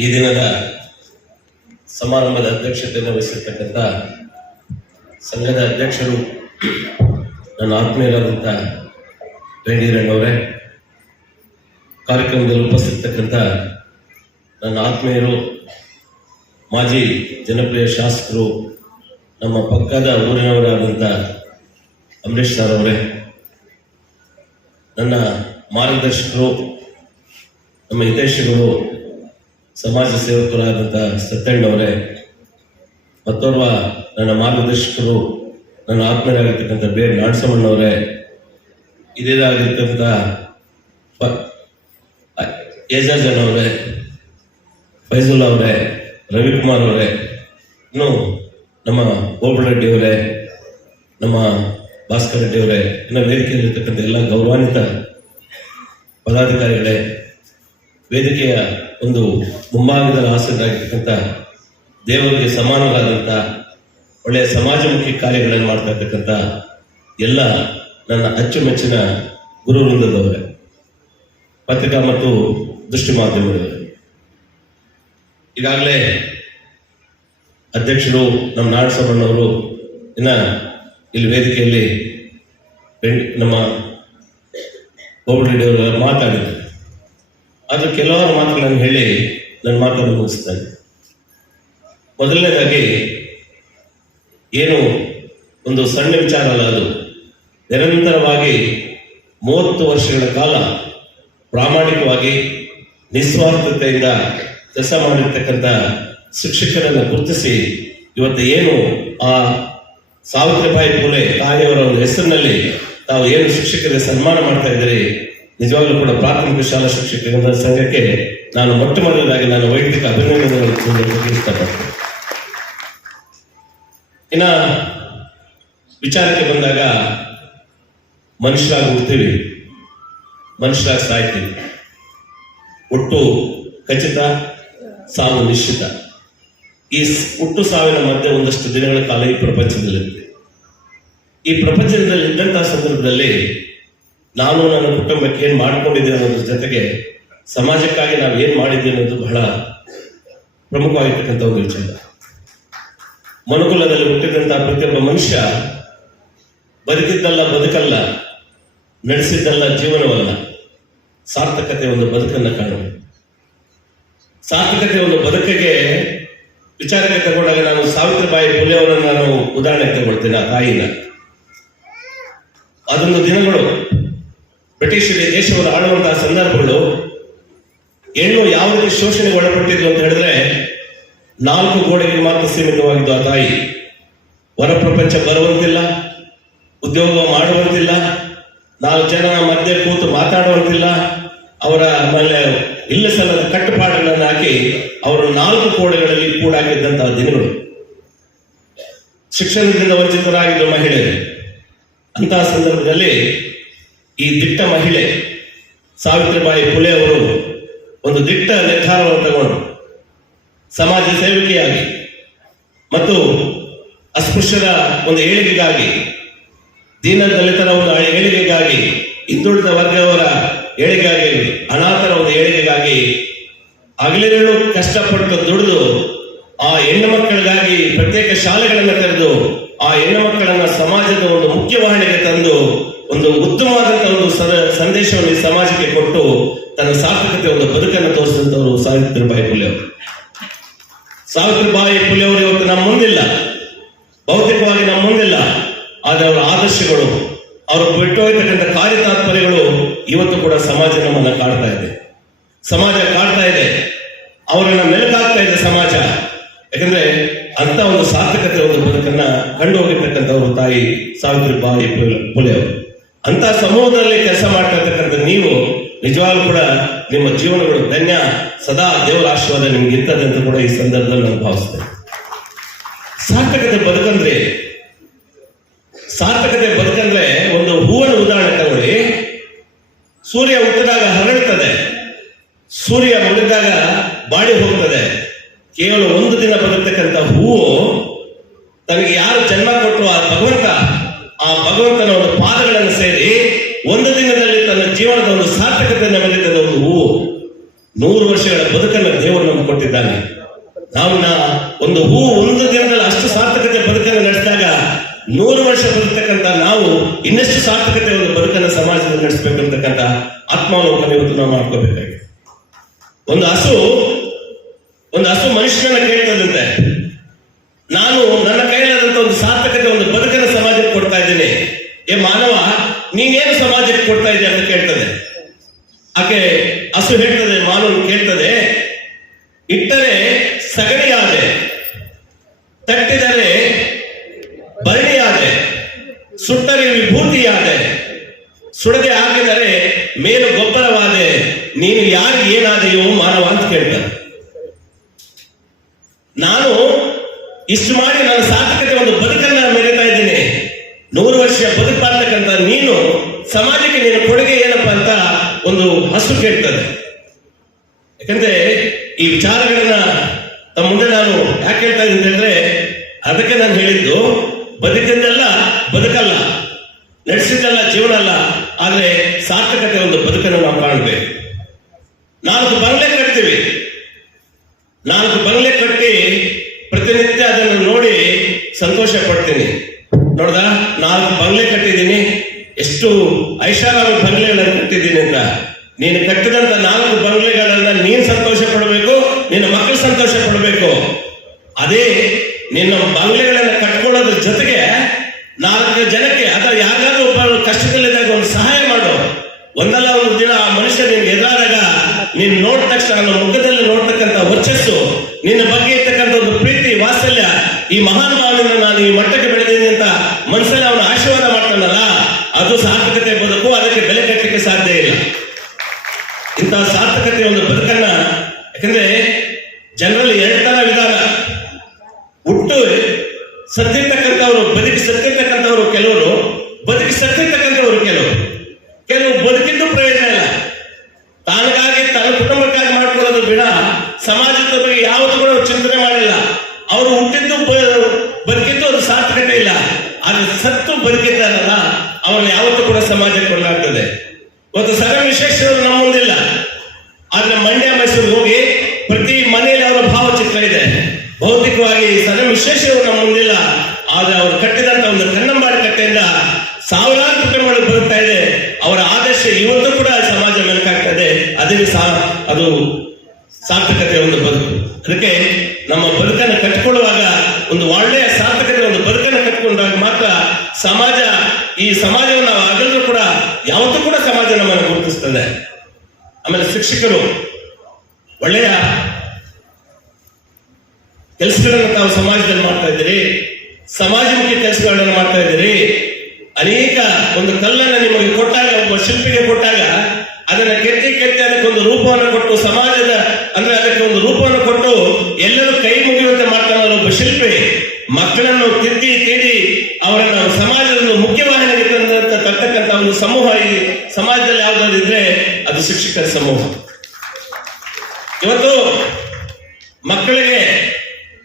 ಈ ದಿನದ ಸಮಾರಂಭದ ಅಧ್ಯಕ್ಷತೆಯನ್ನು ವಹಿಸಿರ್ತಕ್ಕಂಥ ಸಂಘದ ಅಧ್ಯಕ್ಷರು ನನ್ನ ಆತ್ಮೀಯರಾದಂಥ ವೆಂಡಿರಣ್ಣವರೇ ಕಾರ್ಯಕ್ರಮದಲ್ಲಿ ಉಪಸ್ಥಿತಕ್ಕಂಥ ನನ್ನ ಆತ್ಮೀಯರು, ಮಾಜಿ ಜನಪ್ರಿಯ ಶಾಸಕರು, ನಮ್ಮ ಪಕ್ಕದ ಊರಿನವರಾದಂಥ ಅಂಬರೀಶ್ ಸರ್ ಅವರೇ, ನನ್ನ ಮಾರ್ಗದರ್ಶಕರು, ನಮ್ಮ ಹಿತೈಷಿಗಳು ಸಮಾಜ ಸೇವಕರಾದಂಥ ಸತ್ಯಣ್ಣವರೇ ಮತ್ತೋರ್ವ ನನ್ನ ಮಾರ್ಗದರ್ಶಕರು, ನನ್ನ ಆತ್ಮೀಯರಾಗಿರ್ತಕ್ಕಂಥ ಬೇರೆ ನಾಡಸಮ್ಮಣ್ಣವರೇ ಇದೇದಾಗಿರ್ತಕ್ಕಂಥ ಏಜಾಜನ್ ಅವರೇ ಫೈಜುಲ್ ಅವರೇ, ರವಿಕುಮಾರ್ ಅವರೇ, ಇನ್ನು ನಮ್ಮ ಗೋಪಾಲ್ ರೆಡ್ಡಿ ಅವರೇ, ನಮ್ಮ ಭಾಸ್ಕರ್ ರೆಡ್ಡಿ ಅವರೇ, ಇನ್ನು ವೇದಿಕೆಯಲ್ಲಿರ್ತಕ್ಕಂಥ ಎಲ್ಲ ಗೌರವಾನ್ವಿತ ಪದಾಧಿಕಾರಿಗಳೇ, ವೇದಿಕೆಯ ಒಂದು ಮುಂಭಾಗದಲ್ಲಿ ಆಸೀನರಾಗಿರ್ತಕ್ಕಂಥ ದೇವರಿಗೆ ಸಮಾನವಾದಂಥ ಒಳ್ಳೆಯ ಸಮಾಜಮುಖಿ ಕಾರ್ಯಗಳನ್ನು ಮಾಡ್ತಾ ಇರ್ತಕ್ಕಂಥ ಎಲ್ಲ ನನ್ನ ಅಚ್ಚುಮೆಚ್ಚಿನ ಗುರು ವೃಂದದವರೇ, ಪತ್ರಿಕಾ ಮತ್ತು ದೃಷ್ಟಿ ಮಾಧ್ಯಮದವರೇ. ಈಗಾಗಲೇ ಅಧ್ಯಕ್ಷರು ನಮ್ಮ ನಾಡಸಭಣ್ಣವರು ಇನ್ನ ಇಲ್ಲಿ ವೇದಿಕೆಯಲ್ಲಿ ನಮ್ಮ ಕೋವಿಡ್ ಮಾತಾಡಿದರು. ಆದ್ರೆ ಮಾತ್ರ ಮಾತುಗಳನ್ನು ಹೇಳಿ ನನ್ನ ಮಾತನ್ನು ಮುಗಿಸ್ತೇನೆ ಮೊದಲನೇದಾಗಿ, ಏನು ಒಂದು ಸಣ್ಣ ವಿಚಾರ ಅಲ್ಲ ಅದು. ನಿರಂತರವಾಗಿ ಮೂವತ್ತು ವರ್ಷಗಳ ಕಾಲ ಪ್ರಾಮಾಣಿಕವಾಗಿ ನಿಸ್ವಾರ್ಥತೆಯಿಂದ ಕೆಲಸ ಮಾಡಿರ್ತಕ್ಕಂಥ ಶಿಕ್ಷಕರನ್ನು ಗುರುತಿಸಿ ಇವತ್ತು ಏನು ಆ ಸಾವಿತ್ರಿಬಾಯಿ ಪೂಲೆ ತಾಯಿಯವರ ಒಂದು ಹೆಸರಿನಲ್ಲಿ ತಾವು ಏನು ಶಿಕ್ಷಕರಿಗೆ ಸನ್ಮಾನ ಮಾಡ್ತಾ ಇದ್ದೀರಿ ನಿಜವಾಗ್ಲೂ ಕೂಡ ಪ್ರಾಥಮಿಕ ಶಾಲಾ ಶಿಕ್ಷಕರ ಸಂಘಕ್ಕೆ ನಾನು ಮೊಟ್ಟ ಮೊದಲದಾಗಿ ನಾನು ವೈಯಕ್ತಿಕ ಅಭಿನಂದನೆಗಳನ್ನು ಇಷ್ಟಪಡ್ತೇನೆ. ಇನ್ನ ವಿಚಾರಕ್ಕೆ ಬಂದಾಗ ಮನುಷ್ಯರಾಗಿ ಹುಡ್ತೀವಿ ಮನುಷ್ಯರಾಗಿ ಸಾಯ್ತೀವಿ. ಒಟ್ಟು ಖಚಿತ, ಸಾವು ನಿಶ್ಚಿತ. ಈ ಹುಟ್ಟು ಸಾವಿನ ಮಧ್ಯೆ ಒಂದಷ್ಟು ದಿನಗಳ ಕಾಲ ಈ ಪ್ರಪಂಚದಲ್ಲಿರುತ್ತೆ ಈ ಪ್ರಪಂಚದಲ್ಲಿ ಇದ್ದಂತಹ ಸಂದರ್ಭದಲ್ಲಿ ನಾನು ನನ್ನ ಕುಟುಂಬಕ್ಕೆ ಏನು ಮಾಡಿಕೊಂಡಿದ್ದೆ ಅನ್ನೋದ್ರ ಜೊತೆಗೆ ಸಮಾಜಕ್ಕಾಗಿ ನಾವು ಏನು ಮಾಡಿದ್ದೇವೆ ಅನ್ನೋದು ಬಹಳ ಪ್ರಮುಖವಾಗಿರ್ತಕ್ಕಂಥ ಒಂದು ವಿಚಾರ. ಮನುಕುಲದಲ್ಲಿ ಹುಟ್ಟಿದಂತಹ ಪ್ರತಿಯೊಬ್ಬ ಮನುಷ್ಯ ಬದುಕಿದ್ದಲ್ಲ, ಬದುಕಲ್ಲ, ನಡೆಸಿದ್ದಲ್ಲ ಜೀವನವಲ್ಲ, ಸಾರ್ಥಕತೆ ಒಂದು ಬದುಕನ್ನ ಕಾಣುವ ಸಾರ್ಥಕತೆ ಒಂದು ಬದುಕಿಗೆ ವಿಚಾರಕ್ಕೆ ತಗೊಂಡಾಗ ನಾನು ಸಾವಿತ್ರಿಬಾಯಿ ಫುಲೆ ಅವರನ್ನು ನಾನು ಉದಾಹರಣೆಗೆ ತಗೊಳ್ತೇನೆ, ಆ ತಾಯಿನ. ಅದೊಂದು ದಿನಗಳು. ಬ್ರಿಟಿಷ್ ದೇಶವನ್ನು ಆಳುವಂತಹ ಸಂದರ್ಭಗಳು ಹೆಣ್ಣು ಯಾವ ರೀತಿ ಶೋಷಣೆಗೆ ಒಳಪಟ್ಟಿದ್ರು ಅಂತ ಹೇಳಿದ್ರೆ, ನಾಲ್ಕು ಗೋಡೆಗೆ ಮಾತ್ರ ಸೀಮಿತವಾಗಿದ್ದು ಆ ತಾಯಿ. ಹೊರ ಪ್ರಪಂಚ ಬರುವಂತಿಲ್ಲ, ಉದ್ಯೋಗ ಮಾಡುವಂತಿಲ್ಲ, ನಾಲ್ಕು ಜನ ಮಧ್ಯೆ ಕೂತು ಮಾತಾಡುವಂತಿಲ್ಲ, ಅವರ ಮೇಲೆ ಇಲ್ಲ ಸಲ್ಲದ ಕಟ್ಟುಪಾಡುಗಳನ್ನು ಹಾಕಿ ಅವರು ನಾಲ್ಕು ಕೋಡೆಗಳಲ್ಲಿ ಕೂಡಾಕಿದ್ದಂತಹ ದಿನಗಳು. ಶಿಕ್ಷಣದಿಂದ ವಂಚಿತರಾಗಿದ್ದ ಮಹಿಳೆಯರು. ಅಂತಹ ಸಂದರ್ಭದಲ್ಲಿ ಈ ದಿಟ್ಟ ಮಹಿಳೆ ಸಾವಿತ್ರಿಬಾಯಿ ಫುಲೆ ಅವರು ಒಂದು ದಿಟ್ಟ ನಿರ್ಧಾರವನ್ನು ತಗೊಂಡು ಸಮಾಜ ಸೇವಕಿಯಾಗಿ ಮತ್ತು ಅಸ್ಪೃಶ್ಯರ ಒಂದು ಏಳಿಗೆಗಾಗಿ, ದೀನ ದಲಿತರ ಒಂದು ಏಳಿಗೆಗಾಗಿ, ಹಿಂದುಳಿದ ವರ್ಗದವರ ಏಳಿಗೆಗಾಗಿ, ಅನಾಥರ ಒಂದು ಏಳಿಗೆಗಾಗಿ ಹಗಲಿರಲು ಕಷ್ಟಪಟ್ಟು ದುಡಿದು ಆ ಹೆಣ್ಣು ಮಕ್ಕಳಿಗಾಗಿ ಪ್ರತ್ಯೇಕ ಶಾಲೆಗಳನ್ನು ತೆರೆದು ಆ ಹೆಣ್ಣು ಮಕ್ಕಳನ್ನ ಸಮಾಜದ ಒಂದು ಮುಖ್ಯವಾಹಿನಿಗೆ ತಂದು ಒಂದು ಉತ್ತಮವಾದಂತಹ ಒಂದು ಸದ- ಸಂದೇಶವನ್ನು ಸಮಾಜಕ್ಕೆ ಕೊಟ್ಟು ತನ್ನ ಸಾರ್ಥಕತೆ ಒಂದು ಬದುಕನ್ನು ತೋರಿಸಿದಂತವರು ಸಾವಿತ್ರಿಬಾಯಿ ಫುಲೆ ಅವರು ಸಾವಿತ್ರಿಬಾಯಿ ಫುಲೆ ಅವರು ಇವತ್ತು ನಮ್ಮ ಮುಂದಿಲ್ಲ. ಭೌತಿಕವಾಗಿ ನಮ್ಮ ಮುಂದಿಲ್ಲ. ಆದರೆ ಅವರ ಆದರ್ಶಗಳು, ಅವರು ಬಿಟ್ಟು ಹೋಗ್ತಕ್ಕಂಥ ಕಾರ್ಯತಾತ್ಪರ್ಯಗಳು ಇವತ್ತು ಕೂಡ ಸಮಾಜ ನಮ್ಮನ್ನ ಕಾಡ್ತಾ ಇದೆ. ಸಮಾಜ ಕಾಡ್ತಾ ಇದೆ. ಅವರನ್ನ ಮೆಲುಕಾಗ್ತಾ ಇದೆ ಸಮಾಜ. ಯಾಕಂದ್ರೆ ಅಂತ ಒಂದು ಸಾರ್ಥಕತೆ ಒಂದು ಬದುಕನ್ನ ಕಂಡು ಹೋಗಿರ್ತಕ್ಕಂಥವ್ರು ತಾಯಿ ಸಾವಿತ್ರಿಬಾಯಿ ಪುಲೆ ಅವರು ಅಂತ ಸಮೂಹದಲ್ಲಿ ಕೆಲಸ ಮಾಡ್ತಕ್ಕಂಥ ನೀವು, ನಿಜವಾಗ್ಲೂ ಕೂಡ ನಿಮ್ಮ ಜೀವನಗಳು ಧನ್ಯ. ಸದಾ ದೇವರ ಆಶೀರ್ವಾದ ನಿಮ್ಗೆ ಇರ್ತದೆ ಅಂತ ಕೂಡ ಈ ಸಂದರ್ಭದಲ್ಲಿ ನಾನು ಭಾವಿಸ್ತೇನೆ. ಸಾರ್ಥಕತೆ ಬದುಕಂದ್ರೆ ಸಾರ್ಥಕತೆ ಬದುಕಂದ್ರೆ ಒಂದು ಹೂವಿನ ಉದಾಹರಣೆ ತಗೊಳ್ಳಿ. ಸೂರ್ಯ ಹುಟ್ಟಿದಾಗ ಹರಡುತ್ತದೆ ಸೂರ್ಯ ಮುಗಿದಾಗ ಬಾಡಿ ಹೋಗ್ತದೆ ಕೇವಲ ಒಂದು ದಿನ ಬದುಕ್ತಕ್ಕಂಥ ಹೂವು ತನಗೆ ಯಾರು ಜನ್ಮ ಕೊಟ್ಟರು ಆ ಭಗವಂತ ಆ ಭಗವಂತನ ಒಂದು ಪಾದಗಳನ್ನು ಸೇರಿ ಒಂದು ದಿನದಲ್ಲಿ ತನ್ನ ಜೀವನದ ಒಂದು ಸಾರ್ಥಕತೆಯನ್ನು ಬೆಳೀತದೆ ಒಂದು ಹೂವು ನೂರು ವರ್ಷಗಳ ಬದುಕನ್ನು ದೇವರು ನಮ್ಗೆ ಕೊಟ್ಟಿದ್ದಾನೆ. ಕೊಟ್ಟಿದ್ದಾನೆ ನಾವು ಒಂದು ಹೂ ಒಂದು ದಿನದಲ್ಲಿ ಅಷ್ಟು ಸಾರ್ಥಕತೆ ಬದುಕನ್ನು ನಡೆಸಿದಾಗ ನೂರು ವರ್ಷ ಬದುಕ್ತಕ್ಕಂಥ ನಾವು ಇನ್ನಷ್ಟು ಸಾರ್ಥಕತೆ ಒಂದು ಬದುಕನ್ನು ಸಮಾಜದಲ್ಲಿ ನಡೆಸಬೇಕು ಅಂತಕ್ಕಂಥ ಆತ್ಮಾವಲೋಕನ ಇವತ್ತು ನಾವು ಮಾಡ್ಕೋಬೇಕಾಗಿದೆ. ಒಂದು ಹಸು ಒಂದು ಹಸು ಮನುಷ್ಯನ ಕೇಳ್ತದಂತೆ ನಾನು ನನ್ನ ಕೈಲಾದಂತ ಒಂದು ಸಾರ್ಥಕತೆ, ಒಂದು ಬದುಕನ್ನು ಸಮಾಜಕ್ಕೆ ಕೊಡ್ತಾ ಇದ್ದೇನೆ. ಏ ಮಾನವ, ನೀನೇನು ಸಮಾಜಕ್ಕೆ ಕೊಡ್ತಾ ಇದೆಯಾ ಅಂತ ಕೇಳ್ತದೆ. ಆಕೆ ಹಸು ಹೇಳ್ತದೆ ಕೇಳ್ತದೆ ಇಟ್ಟರೆ ಸಗಣಿಯಾದೆ, ತಟ್ಟಿದರೆ ಬರಣಿಯಾದೆ, ಸುಟ್ಟರೆ ವಿಭೂತಿಯಾದೆ, ಸುಡದೆ ಹಾಕಿದರೆ ಮೇಲು ಗೊಬ್ಬರವಾದೆ, ನೀನು ಯಾರು ಏನಾದೆಯೋ ಮಾನವ ಅಂತ ಕೇಳ್ತ ನಾನು ಇಷ್ಟು ಮಾಡಿ ನನ್ನ ಸಾರ್ಥಕತೆ ಒಂದು ಬದುಕನ್ನ ಮೆರೀತಾ ಇದ್ದೀನಿ. ನೂರು ವರ್ಷ ಬದುಕ್ಬಾರ್ತಕ್ಕಂಥ ನೀನು ಸಮಾಜಕ್ಕೆ ನೀನು ಕೊಡುಗೆ ಏನಪ್ಪ ಅಂತ ಒಂದು ಹಸು ಕೇಳ್ತದೆ. ಯಾಕಂದ್ರೆ ಈ ವಿಚಾರಗಳನ್ನ ತಮ್ಮ ಮುಂದೆ ನಾನು ಯಾಕೆ ಹೇಳ್ತಾ ಇದ್ದೀನಿ ಹೇಳಿದ್ರೆ ಅದಕ್ಕೆ ನಾನು ಹೇಳಿದ್ದು, ಬದುಕಿದ್ದೆಲ್ಲ ಬದುಕಲ್ಲ, ನಡೆಸಿದ್ದೆಲ್ಲ ಜೀವನ ಅಲ್ಲ, ಆದ್ರೆ ಸಾರ್ಥಕತೆ ಒಂದು ಬದುಕನ್ನು ನಾವು ಕಾಣಬೇಕು. ನಾಲ್ಕು ಬಂಗ್ಲೆ ಕಟ್ತೀವಿ. ನಾಲ್ಕು ಬಂಗ್ಲೆ ಕಟ್ಟಿ ಪ್ರತಿನಿತ್ಯ ಅದನ್ನು ನೋಡಿ ಸಂತೋಷ ಪಡ್ತೀನಿ. ನೋಡ್ದ? ನಾಲ್ಕು ಬಂಗ್ಲೆ ಕಟ್ಟಿದ್ದೀನಿ. ಎಷ್ಟು ಐಷಾರಾಮಿ ಬಂಗ್ಲೆಗಳನ್ನು ಕಟ್ಟಿದ್ದೀನಿ ಅಂತ. ನೀನು ಕಟ್ಟಿದಂತ ನಾಲ್ಕು ಬಂಗ್ಲೆಗಳನ್ನ ಪಡಬೇಕು ನಿನ್ನ ಮಕ್ಕಳು ಸಂತೋಷ ಪಡಬೇಕು ಅದೇ ನಿನ್ನ ಬಂಗ್ಲೆಗಳನ್ನ ಕಟ್ಕೊಳ್ಳೋದ್ರ ಜೊತೆಗೆ ನಾಲ್ಕು ಜನಕ್ಕೆ ಅಥವಾ ಯಾರಿಗಾದ್ರೂ ಒಬ್ಬ ಕಷ್ಟದಲ್ಲಿದ್ದಾಗ ಒಂದು ಸಹಾಯ ಮಾಡು. ಒಂದಲ್ಲ ಒಂದು ದಿನ ಆ ಮನುಷ್ಯ ನಿನ್ಗೆ ಎದುರಾದಾಗ ನೀನ್ ನೋಡಿದ ತಕ್ಷಣ ಮುಖದಲ್ಲಿ ನೋಡ್ತಕ್ಕಂಥ ವರ್ಚಸ್ಸು, ನಿನ್ನ ಬಗ್ಗೆ ಇರ್ತಕ್ಕಂಥ ಒಂದು ಪ್ರೀತಿ, ವಾತ್ಸಲ್ಯ ಈ ಮಹಾನ್ ಭಾವನೆಯಿಂದ ನಾನು ಈ ಮಟ್ಟಕ್ಕೆ ಬೆಳೆದಿದ್ದೀನಿ ಅಂತ ಮನಸ್ಸಲ್ಲಿ ಅವನ ಆಶೀರ್ವಾದ ಮಾಡ್ತಾನಲ್ಲ ಅದು ಸಾರ್ಥಕತೆ ಬದುಕು ಅದಕ್ಕೆ ಬೆಲೆ ಕಟ್ಟಲಿಕ್ಕೆ ಸಾಧ್ಯ ಇಲ್ಲ ಇಂತಹ ಸಾರ್ಥಕತೆ ಒಂದು ಬದುಕನ್ನ ಯಾಕಂದ್ರೆ ಜನರಲ್ಲಿ ಎರಡು ತರ ವಿಧಾನ ಹುಟ್ಟು ಸತ್ತಿರ್ತಕ್ಕಂಥವ್ರು ಬದುಕಿ ಸತ್ತಿರ್ತಕ್ಕಂಥವ್ರು ಕೆಲವರು ಬದುಕಿ ಸತ್ತಿರ್ತಕ್ಕಂಥವ್ರು ಕೆಲವರು ಕೆಲವು ಬದುಕಿದ್ದು ಪ್ರಯೋಜನ ಇಲ್ಲ ತಾನಗಾಗಿ ತನ್ನ ಕುಟುಂಬಕ್ಕಾಗಿ ಮಾಡ್ಕೊಳ್ಳೋದು ಬಿಡ ಸಮಾಜದ ಬಗ್ಗೆ ಯಾವತ್ತೂ ಕೂಡ ಅವ್ರು ಚಿಂತನೆ ಮಾಡಿಲ್ಲ ಅವರು ಹುಟ್ಟಿದ್ದು ಬದುಕಿದ್ದು ಅದು ಸಾರ್ಥಕತೆ ಇಲ್ಲ. ಆದ್ರೆ ಸತ್ತು ಬದುಕಿದ್ದಾರಲ್ಲ ಅವ್ರನ್ನ ಯಾವತ್ತೂ ಕೂಡ ಸಮಾಜಕ್ಕೆ ಕೊಂಡಾಗ್ತದೆ ಒಂದು ಸರ ವಿಶೇಷ ನಮ್ಮ ಮುಂದಿಲ್ಲ. ಆದ್ರೆ ಮಂಡ್ಯ ಮೈಸೂರು ಹೋಗಿ ಪ್ರತಿ ಮನೆಯಲ್ಲಿ ಅವರ ಭಾವಚಿತ್ರ ಇದೆ. ಭೌತಿಕವಾಗಿ ಸರ ವಿಶೇಷ ನಮ್ಮ ಮುಂದಿಲ್ಲ. ಆದ್ರೆ ಅವರು ಕಟ್ಟಿದಂತ ಒಂದು ಕನ್ನಂಬಾಡಿ ಕಟ್ಟೆಯಿಂದ ಸಾವಿರಾರು ಕುಟುಂಬಗಳು ಬರುತ್ತಾ ಇದೆ. ಅವರ ಆದರ್ಶ ಇವತ್ತು ಕೂಡ ಸಮಾಜ ಮೆಲುಕಾಗ್ತದೆ ಅದೇ ಸಾ, ಅದು ಸಾರ್ಥಕತೆ ಒಂದು ಬದುಕು. ಅದಕ್ಕೆ ನಮ್ಮ ಬದುಕನ್ನು ಕಟ್ಟಿಕೊಳ್ಳುವಾಗ ಒಂದು ಒಳ್ಳೆಯ ಸಾರ್ಥಕತೆ, ಒಂದು ಬದುಕನ್ನು ಕಟ್ಟಿಕೊಂಡಾಗ ಮಾತ್ರ ಸಮಾಜ, ಈ ಸಮಾಜವನ್ನು ನಾವು ಆಗಲೂ ಕೂಡ, ಯಾವತ್ತೂ ಕೂಡ ಸಮಾಜ ನಮ್ಮನ್ನು ಗುರುತಿಸ್ತದೆ. ಆಮೇಲೆ ಶಿಕ್ಷಕರು, ಒಳ್ಳೆಯ ಕೆಲಸಗಳನ್ನು ತಾವು ಸಮಾಜದಲ್ಲಿ ಮಾಡ್ತಾ ಇದ್ದೀರಿ. ಸಮಾಜಮುಖಿ ಕೆಲಸಗಳನ್ನು ಮಾಡ್ತಾ ಇದ್ದೀರಿ. ಅನೇಕ ಒಂದು ಕಲ್ಲನ್ನು ನಿಮಗೆ ಕೊಟ್ಟಾಗ, ಒಬ್ಬ ಶಿಲ್ಪಿಗೆ ಕೊಟ್ಟಾಗ ಅದನ್ನ ಕೆತ್ತಿ ಕೆತ್ತಿ ಅದಕ್ಕೆ ಒಂದು ರೂಪವನ್ನು ಕೊಟ್ಟು ಸಮಾಜದ, ಅಂದ್ರೆ ಅದಕ್ಕೆ ಒಂದು ರೂಪವನ್ನು ಕೊಟ್ಟು ಎಲ್ಲರೂ ಕೈ ಮುಗಿಯುವಂತೆ ಮಾಡ್ತಾನಲ್ಲ ಒಬ್ಬ ಶಿಲ್ಪಿ. ಮಕ್ಕಳನ್ನು ತಿದ್ದಿ ತೀಡಿ ಅವರನ್ನ ಸಮಾಜದ ಮುಖ್ಯವಾಹಿನಿಗೆ ತರ್ತಕ್ಕಂಥ ಒಂದು ಸಮೂಹ ಇದೆ ಸಮಾಜದಲ್ಲಿ ಯಾವ್ದಾದ್ರು ಇದ್ರೆ ಅದು ಶಿಕ್ಷಕರ ಸಮೂಹ. ಇವತ್ತು ಮಕ್ಕಳಿಗೆ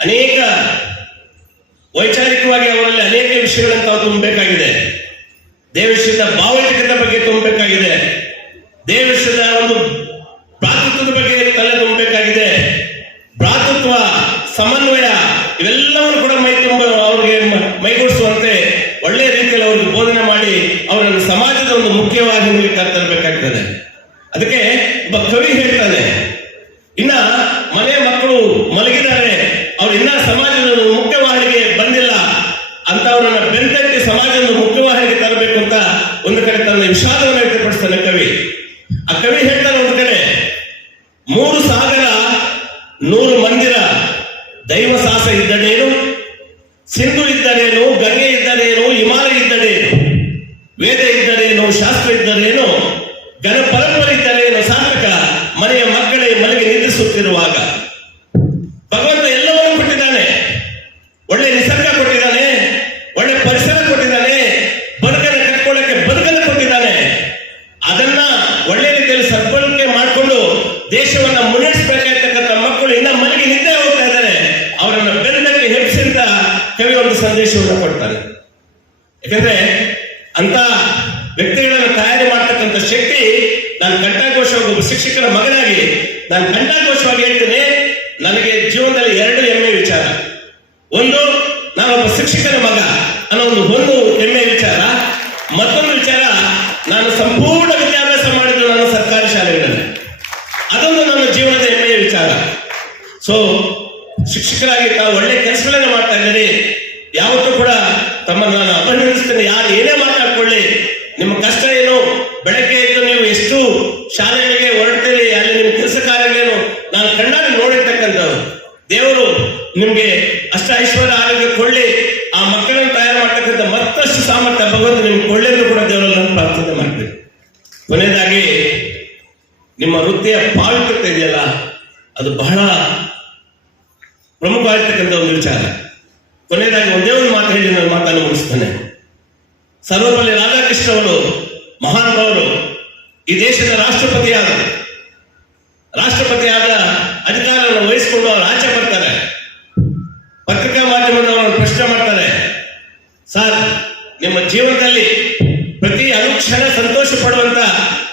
ಅನೇಕ ವೈಚಾರಿಕವಾಗಿ ಅವರಲ್ಲಿ ಅನೇಕ ವಿಷಯಗಳನ್ನು ತುಂಬಬೇಕಾಗಿದೆ. ದೇವಶ್ರೀತ ಭಾವೈಕ್ಯತೆ ಬಗ್ಗೆ ತುಂಬಬೇಕಾಗಿದೆ. ಒಂದು ಭ್ರಾತೃತ್ವದ ಬಗ್ಗೆ ತಲೆ ತುಂಬಬೇಕಾಗಿದೆ ಭ್ರಾತೃತ್ವ, ಸಮನ್ವಯ ಇವೆಲ್ಲವನ್ನು ಕೂಡ ಮೈ ತುಂಬ ಅವರಿಗೆ ಮೈಗೂಡಿಸುವಂತೆ ಒಳ್ಳೆಯ ರೀತಿಯಲ್ಲಿ ಅವರಿಗೆ ಬೋಧನೆ ಮಾಡಿ ಅವರನ್ನು ಸಮಾಜದ ಒಂದು ಮುಖ್ಯವಾಗಿ ಕರ್ತರಬೇಕಾಗ್ತದೆ. ಅದಕ್ಕೆ ಒಬ್ಬ ಕವಿ ಹೇಳ್ತಾನೆ ಇನ್ನ ಮನೆ ಮಕ್ಕಳು ಮಲಗಿದ್ದಾರೆ ಅವ್ರು ಇನ್ನ ಸಮಾಜದ ಒಂದು ಮುಖ್ಯವಾಹಿನಿಗೆ ಬಂದಿಲ್ಲ ಅಂತವರನ್ನ ಬೆಂತಟ್ಟಿ ಸಮಾಜದ ಮುಖ್ಯವಾಹಿನಿಗೆ ತರಬೇಕು ಅಂತ ಒಂದು ಕಡೆ ತನ್ನ ವಿಷಾದವನ್ನು ವ್ಯಕ್ತಪಡಿಸ್ತಾನೆ ಕವಿ ಆ ಕವಿ ಹೇಳ್ತಾನೆ ಒಂದು ಕಡೆ ಮೂರು ಸಾಗರ ನೂರು ಮಂದಿರ ದೈವ ಸಾಹಸ ಇದ್ದಡೇನು ಸಿಂಧು ಇದ್ದರೇನು ಗಂಗೆ ಇದ್ದರೇನು ಹಿಮಾಲಯ ಇದ್ದರೇನು ವೇದ ಇದ್ದರೇನು ಶಾಸ್ತ್ರ ಇದ್ದರೇನು ಘನ ಪರಂಪರೆ ಇದ್ದರೇನು ಸಾರ್ಥಕ ಮನೆಯ ಮಕ್ಕಳೇ ಮನೆಗೆ ನಿಂದಿಸುತ್ತಿರುವಾಗ ಭಗವಂತ ಎಲ್ಲವನ್ನೂ ಕೊಟ್ಟಿದ್ದಾನೆ ಒಳ್ಳೆ ನಿಸರ್ಗ ಕೊಟ್ಟಿದ್ದಾನೆ ಒಳ್ಳೆ ಪರಿಸರ ಕೊಟ್ಟಿದ್ದಾನೆ ಬದುಕನ್ನು ಕಟ್ಕೊಳ್ಳಕ್ಕೆ ಬದುಕನ್ನು ಕೊಟ್ಟಿದ್ದಾನೆ ಅದನ್ನ ಒಳ್ಳೆ ರೀತಿಯಲ್ಲಿ ಸದ್ಬಳಕೆ ಮಾಡಿಕೊಂಡು ದೇಶವನ್ನ ಮುನ್ನಡೆಸಬೇಕಾಗಿರ್ತಕ್ಕಂಥ ಮಕ್ಕಳು ಇನ್ನ ಮನೆಗೆ ನಿದ್ದೆ ಹೋಗ್ತಾ ಇದ್ದಾರೆ ಅವರನ್ನ ಬೆನ್ನಕ್ಕೆ ಹೆಪ್ಸಿ ಅಂತ ಕವಿ ಒಂದು ಸಂದೇಶವನ್ನು ಕೊಡ್ತಾನೆ ಯಾಕಂದ್ರೆ ಅಂತ ವ್ಯಕ್ತಿಗಳನ್ನು ತಯಾರಿ ಮಾಡ್ತಕ್ಕಂಥ ಶಕ್ತಿ ನಾನು ಕಂಠಾಘೋಷವಾಗಿ ಒಬ್ಬ ಶಿಕ್ಷಕರ ಮಗನಾಗಿ ನಾನು ಕಂಠಾಘೋಷವಾಗಿ ಹೇಳ್ತೀನಿ ನನಗೆ ಜೀವನದಲ್ಲಿ ಎರಡು ಹೆಮ್ಮೆ ವಿಚಾರ ಒಂದು, ನಾನೊಬ್ಬ ಶಿಕ್ಷಕನ ಮಗ. ಅನ್ನೋ ಒಂದು ಒಂದು ಹೆಮ್ಮೆ ವಿಚಾರ. ಮತ್ತೊಂದು ವಿಚಾರ, ನಾನು ಸಂಪೂರ್ಣ ವಿದ್ಯಾಭ್ಯಾಸ ಮಾಡಿದ್ದು ನಾನು ಸರ್ಕಾರಿ ಶಾಲೆಗಳಲ್ಲಿ. ಅದೊಂದು ನನ್ನ ಜೀವನದ ಹೆಮ್ಮೆಯ ವಿಚಾರ. ಸೊ ಶಿಕ್ಷಕರಾಗಿ ತಾವು ಒಳ್ಳೆ ಕೆಲಸಗಳನ್ನ ಮಾಡ್ತಾ ಇದ್ದೀರಿ ಯಾವತ್ತೂ ಕೂಡ ತಮ್ಮನ್ನು ನಾನು ಅಭಿನಂದಿಸ್ತೇನೆ ಯಾರು ಏನೇ ಮಾತಾಡ್ಕೊಳ್ಳಿ ನಿಮ್ಮ ಕಷ್ಟ ಏನು ಬೆಳಗ್ಗೆ ಎದ್ದು ನೀವು ಎಷ್ಟು ಶಾಲೆಗಳಿಗೆ ಹೊರಡ್ತೀರಿ ಅಲ್ಲಿ ನಿಮ್ಮ ಕೆಲಸ ಕಾರ್ಯಗಳೇನು ನಾನು ಕಣ್ಣಾಗಿ ನೋಡಿರ್ತಕ್ಕಂಥವ್ರು ದೇವರು ನಿಮ್ಗೆ ಅಷ್ಟ ಐಶ್ವರ್ಯ ಆರೋಗ್ಯ ಕೊಳ್ಳಿ ಆ ಮಕ್ಕಳನ್ನು ತಯಾರು ಮಾಡ್ತಕ್ಕಂಥ ಮತ್ತಷ್ಟು ಸಾಮರ್ಥ್ಯ ಭಗವಂತ ನಿಮ್ಗೆ ಕೊಳ್ಳೆಂದು ಕೂಡ ದೇವರಲ್ಲಿ ನಾನು ಪ್ರಾರ್ಥನೆ ಮಾಡ್ತೀನಿ ಕೊನೆಯದಾಗಿ ನಿಮ್ಮ ವೃತ್ತಿಯ ಪಾವಿತ್ರತೆ ಇದೆಯಲ್ಲ ಅದು ಬಹಳ ಪ್ರಮುಖವಾಗಿರ್ತಕ್ಕಂಥ ಒಂದು ವಿಚಾರ. ಕೊನೆಯದಾಗಿ ಒಂದೇ ಒಂದು ಮಾತು ಹೇಳಿ ನಾನು ಮಾತನ್ನು ಮುಗಿಸ್ತೇನೆ. ಸರ್ವಪಲ್ಲಿ ರಾಧಾಕೃಷ್ಣ ಅವರು ಮಹಾನುಭಾವರು, ಈ ದೇಶದ ರಾಷ್ಟ್ರಪತಿಯಾದ ರಾಷ್ಟ್ರಪತಿಯಾದ ಅಧಿಕಾರವನ್ನು ವಹಿಸಿಕೊಂಡು ಅವರು ಆಚೆ ಬರ್ತಾರೆ. ಪತ್ರಿಕಾ ಮಾಧ್ಯಮದವರು ಪ್ರಶ್ನೆ ಮಾಡ್ತಾರೆ, ಸರ್, ನಿಮ್ಮ ಜೀವನದಲ್ಲಿ ಪ್ರತಿ ಅನುಕ್ಷಣ ಸಂತೋಷ ಪಡುವಂತ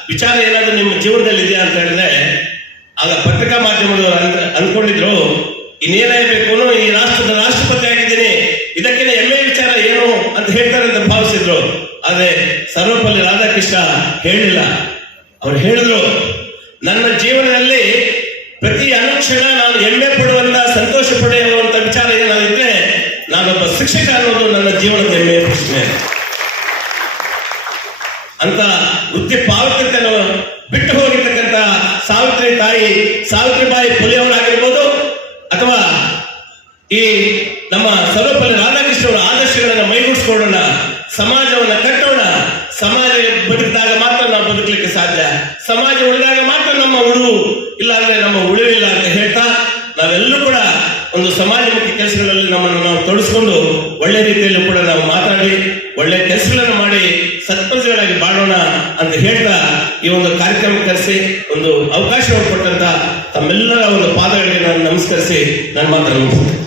ವಿಚಾರ ಏನಾದರೂ ನಿಮ್ಮ ಜೀವನದಲ್ಲಿ ಇದೆಯಾ ಅಂತ ಹೇಳಿದ್ರೆ, ಆಗ ಪತ್ರಿಕಾ ಮಾಧ್ಯಮದವರು ಅಂದ್- ಅಂದ್ಕೊಂಡಿದ್ರು ಇನ್ನೇನಾಗಬೇಕು ಈ ರಾಷ್ಟ್ರದ ರಾಷ್ಟ್ರಪತಿ ಆಗಿದ್ದೀನಿ. ಇದಕ್ಕಿಂತ ಎಮ್ಮೆ ವಿಚಾರ ಏನು ಅಂತ ಹೇಳ್ತಾರೆ ಅಂತ ಭಾವಿಸಿದ್ರು. ಆದ್ರೆ ಸರ್ವಪಲ್ಲಿ ರಾಧಾಕೃಷ್ಣ ಹೇಳಿಲ್ಲ. ಅವ್ರು ಹೇಳಿದ್ರು, ನನ್ನ ಜೀವನದಲ್ಲಿ ಪ್ರತಿ ಅನುಕ್ಷಣ ನಾನು ಹೆಮ್ಮೆ ಪಡುವಂತ, ಸಂತೋಷ ಪಡೆಯುವಂತ ವಿಚಾರ ಏನಾದಿದ್ರೆ ನಾನೊಬ್ಬ ಶಿಕ್ಷಕ ಅನ್ನೋದು ನನ್ನ ಜೀವನದ ಹೆಮ್ಮೆಯ ಪ್ರಶ್ನೆ. ಅಂತ ವೃತ್ತಿ ಪಾವತಿಯನ್ನು ಬಿಟ್ಟು ಹೋಗಿರ್ತಕ್ಕಂಥ ಸಾವಿತ್ರಿ ತಾಯಿ ಸಾವಿತ್ರಿಬಾಯಿ ಫುಲೆ ಅವರಾಗಿರ್ಬೋದು ಅಥವಾ ಈ ನಮ್ಮ ಸರ್ವಪಲ್ಲಿ ರಾಧಾಕೃಷ್ಣ ಅವರ ಆದರ್ಶಗಳನ್ನು ಮೈಗೂಡಿಸ್ಕೊಳ್ಳೋಣ ಸಮಾಜವನ್ನು ಕಟ್ಟೋಣ ಸಮಾಜ ಬದುಕಿದಾಗ ಮಾತ್ರ ನಾವು ಬದುಕಲಿಕ್ಕೆ ಸಾಧ್ಯ ಸಮಾಜ ಉಳಿದಾಗ ಮಾತ್ರ ನಮ್ಮ ಉಳುವು ಇಲ್ಲ ಅಂದ್ರೆ ನಮ್ಮ ಉಳಿವಿಲ್ಲ ಅಂತ ಹೇಳ್ತಾ ನಾವೆಲ್ಲರೂ ಕೂಡ ಒಂದು ಸಮಾಜಮುಖಿ ಕೆಲಸಗಳಲ್ಲಿ ನಮ್ಮನ್ನು ನಾವು ತೊಡಸ್ಕೊಂಡು ಒಳ್ಳೆ ರೀತಿಯಲ್ಲಿ ಕೂಡ ನಾವು ಮಾತಾಡಿ, ಒಳ್ಳೆ ಕೆಲಸಗಳನ್ನು ಮಾಡಿ ಸತ್ಪ್ರಜೆಗಳಾಗಿ ಬಾಳೋಣ ಅಂತ ಹೇಳ್ತಾ ಈ ಒಂದು ಕಾರ್ಯಕ್ರಮ ಕರೆಸಿ, ಒಂದು ಅವಕಾಶವನ್ನು ಕೊಟ್ಟಂತ ತಮ್ಮೆಲ್ಲರ ಒಂದು ಪಾದಗಳಿಗೆ ನಾನು ನಮಸ್ಕರಿಸಿ ನನ್ನ ಮಾತನ್ನು ಮುಗಿಸ್ತೇನೆ.